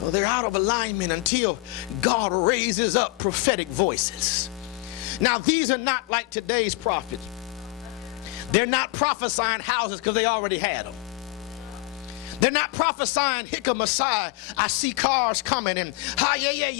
So they're out of alignment until God raises up prophetic voices. Now, these are not like today's prophets. They're not prophesying houses because they already had them. They're not prophesying, Hickam Messiah, I see cars coming and, yeah.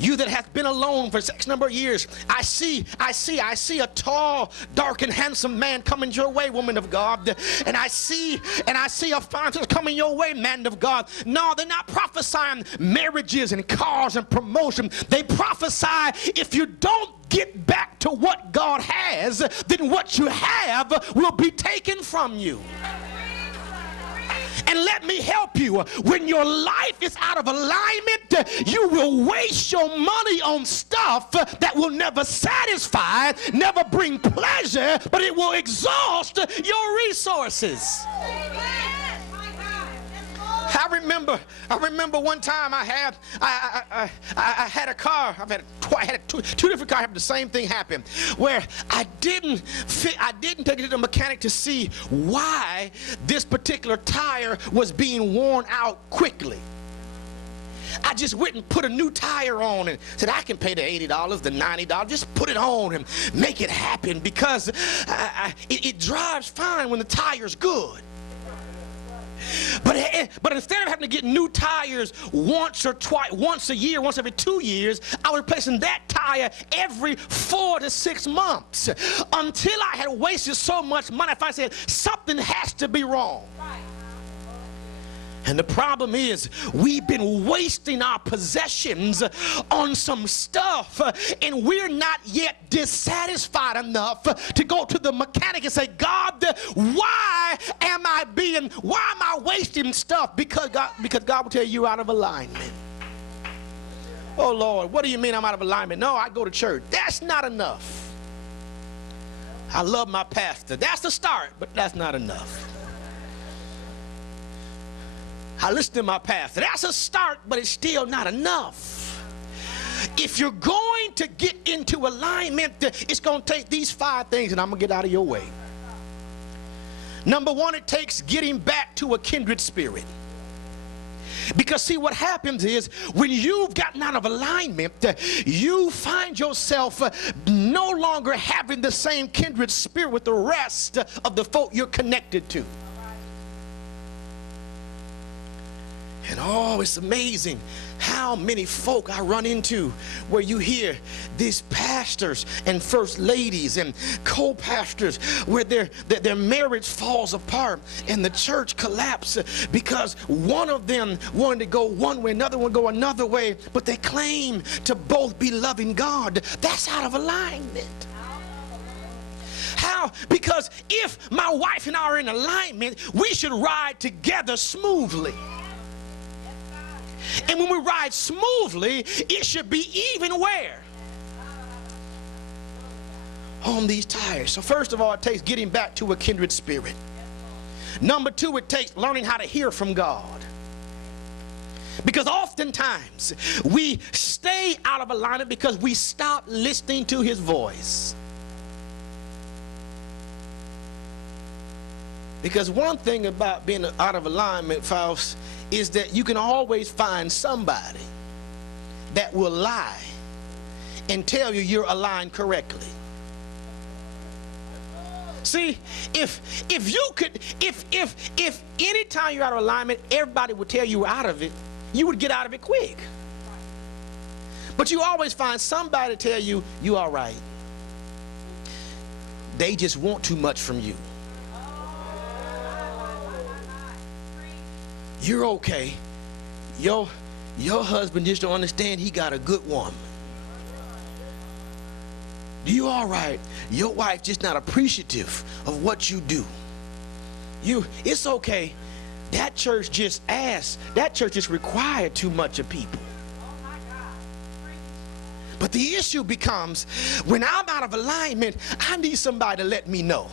You that have been alone for X number of years, I see a tall, dark, and handsome man coming your way, woman of God. And I see a fountain coming your way, man of God. No, they're not prophesying marriages and cars and promotion. They prophesy, if you don't get back to what God has, then what you have will be taken from you. And let me help you. When your life is out of alignment, you will waste your money on stuff that will never satisfy, never bring pleasure, but it will exhaust your resources. I remember one time I had a car. I had two different cars. The same thing happened, where I didn't take it to the mechanic to see why this particular tire was being worn out quickly. I just went and put a new tire on and said, I can pay the $80, the $90, just put it on and make it happen, because it drives fine when the tire's good. But instead of having to get new tires once a year, once every 2 years, I was replacing that tire every 4 to 6 months, until I had wasted so much money. If I said something has to be wrong. And the problem is, we've been wasting our possessions on some stuff, and we're not yet dissatisfied enough to go to the mechanic and say, God, why am I wasting stuff? Because God will tell you, you're out of alignment. Oh Lord, what do you mean I'm out of alignment? No, I go to church. That's not enough. I love my pastor. That's the start, but that's not enough. I listen to my pastor. That's a start, but it's still not enough. If you're going to get into alignment, it's going to take these 5 things, and I'm going to get out of your way. Number 1, it takes getting back to a kindred spirit. Because see, what happens is, when you've gotten out of alignment, you find yourself no longer having the same kindred spirit with the rest of the folk you're connected to. And oh, it's amazing how many folk I run into where you hear these pastors and first ladies and co-pastors where their marriage falls apart and the church collapses because one of them wanted to go one way, another one go another way, but they claim to both be loving God. That's out of alignment. How? Because if my wife and I are in alignment, we should ride together smoothly. And when we ride smoothly, it should be even wear on these tires. So first of all, it takes getting back to a kindred spirit. Number 2, it takes learning how to hear from God. Because oftentimes we stay out of alignment because we stop listening to his voice. Because one thing about being out of alignment, folks, is that you can always find somebody that will lie and tell you you're aligned correctly. See, if any time you're out of alignment, everybody would tell you you're out of it, you would get out of it quick. But you always find somebody to tell you you're all right. They just want too much from you. You're okay. Your husband just don't understand he got a good woman. You all right. Your wife just not appreciative of what you do. It's okay. That church just required too much of people. But the issue becomes, when I'm out of alignment, I need somebody to let me know.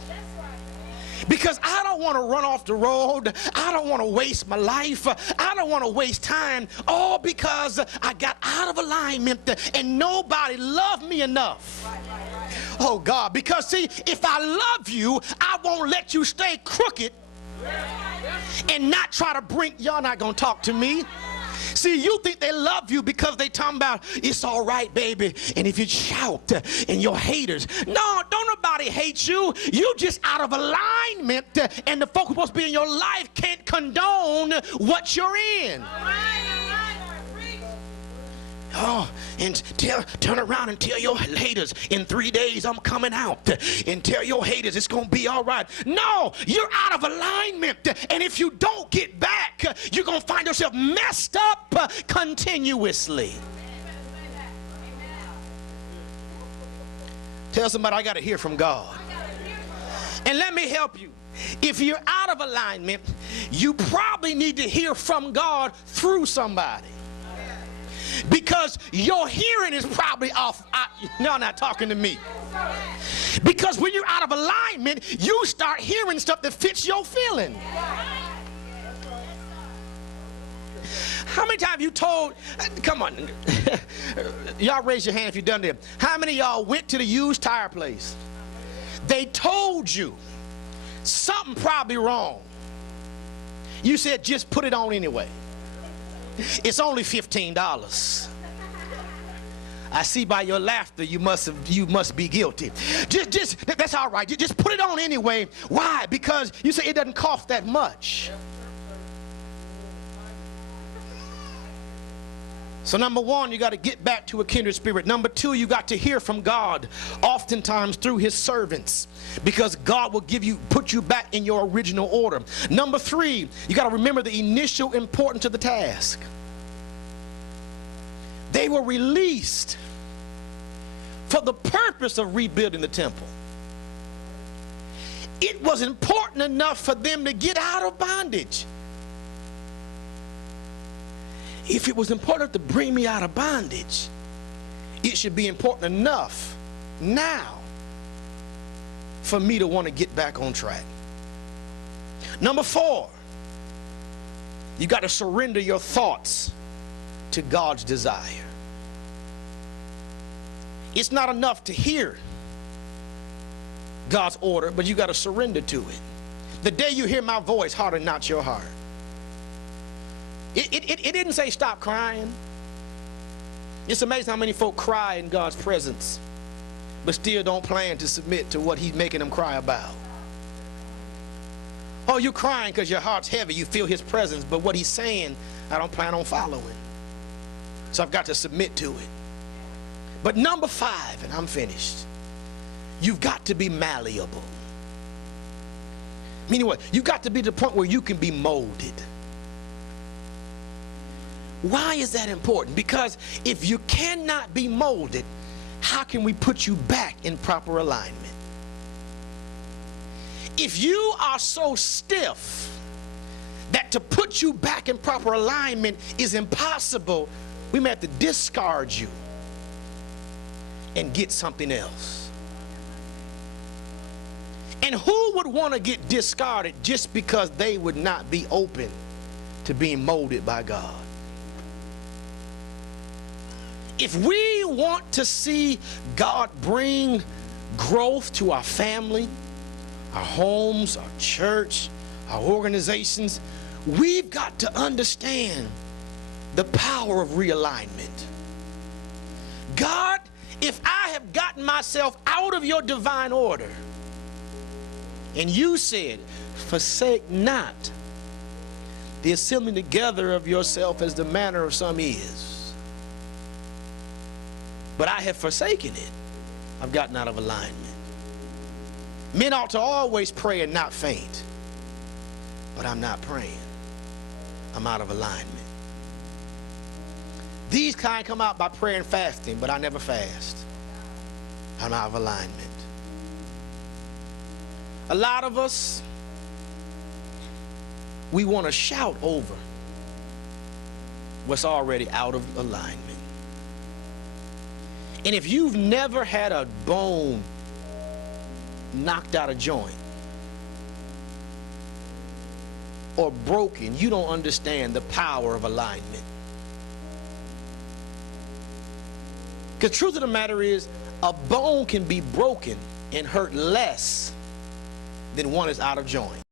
Because I don't want to run off the road. I don't want to waste my life. I don't want to waste time, all because I got out of alignment and nobody loved me enough. Oh God, because see, if I love you, I won't let you stay crooked and not try to bring, y'all not gonna talk to me. See, you think they love you because they talking about it's all right, baby, and if you shout and your haters. No, don't nobody hate you. You just out of alignment, and the folks who supposed to be in your life can't condone what you're in. Oh, and turn around and tell your haters in 3 days I'm coming out, and tell your haters it's gonna be all right. No, you're out of alignment, and if you don't get back, you're gonna find yourself messed up continuously. Tell somebody, I gotta hear from God. And let me help you. If you're out of alignment, you probably need to hear from God through somebody. Because your hearing is probably off. Y'all not talking to me. Because when you're out of alignment, you start hearing stuff that fits your feeling. How many times you told, come on, y'all raise your hand if you've done this. How many of y'all went to the used tire place? They told you something probably wrong. You said just put it on anyway. It's only $15. I see by your laughter you must be guilty. Just that's all right. Just put it on anyway. Why? Because you say it doesn't cost that much. So number one, you got to get back to a kindred spirit. Number two, you got to hear from God, oftentimes through his servants, because God will put you back in your original order. Number three, you got to remember the initial importance of the task. They were released for the purpose of rebuilding the temple. It was important enough for them to get out of bondage. If it was important to bring me out of bondage, it should be important enough now for me to want to get back on track. Number four, you got to surrender your thoughts to God's desire. It's not enough to hear God's order, but you got to surrender to it. The day you hear my voice, harden not your heart. It didn't say stop crying. It's amazing how many folk cry in God's presence, but still don't plan to submit to what he's making them cry about. Oh, you're crying because your heart's heavy. You feel his presence, but what he's saying, I don't plan on following. So I've got to submit to it. But number five, and I'm finished, you've got to be malleable. Meaning what? You've got to be to the point where you can be molded. Why is that important? Because if you cannot be molded, how can we put you back in proper alignment? If you are so stiff that to put you back in proper alignment is impossible, we may have to discard you and get something else. And who would want to get discarded just because they would not be open to being molded by God? If we want to see God bring growth to our family, our homes, our church, our organizations, we've got to understand the power of realignment. God, if I have gotten myself out of your divine order, and you said, forsake not the assembling together of yourself as the manner of some is, but I have forsaken it, I've gotten out of alignment. Men ought to always pray and not faint, but I'm not praying. I'm out of alignment. These kind come out by prayer and fasting, but I never fast. I'm out of alignment. A lot of us, we want to shout over what's already out of alignment. And if you've never had a bone knocked out of joint or broken, you don't understand the power of alignment. Because the truth of the matter is, a bone can be broken and hurt less than one is out of joint.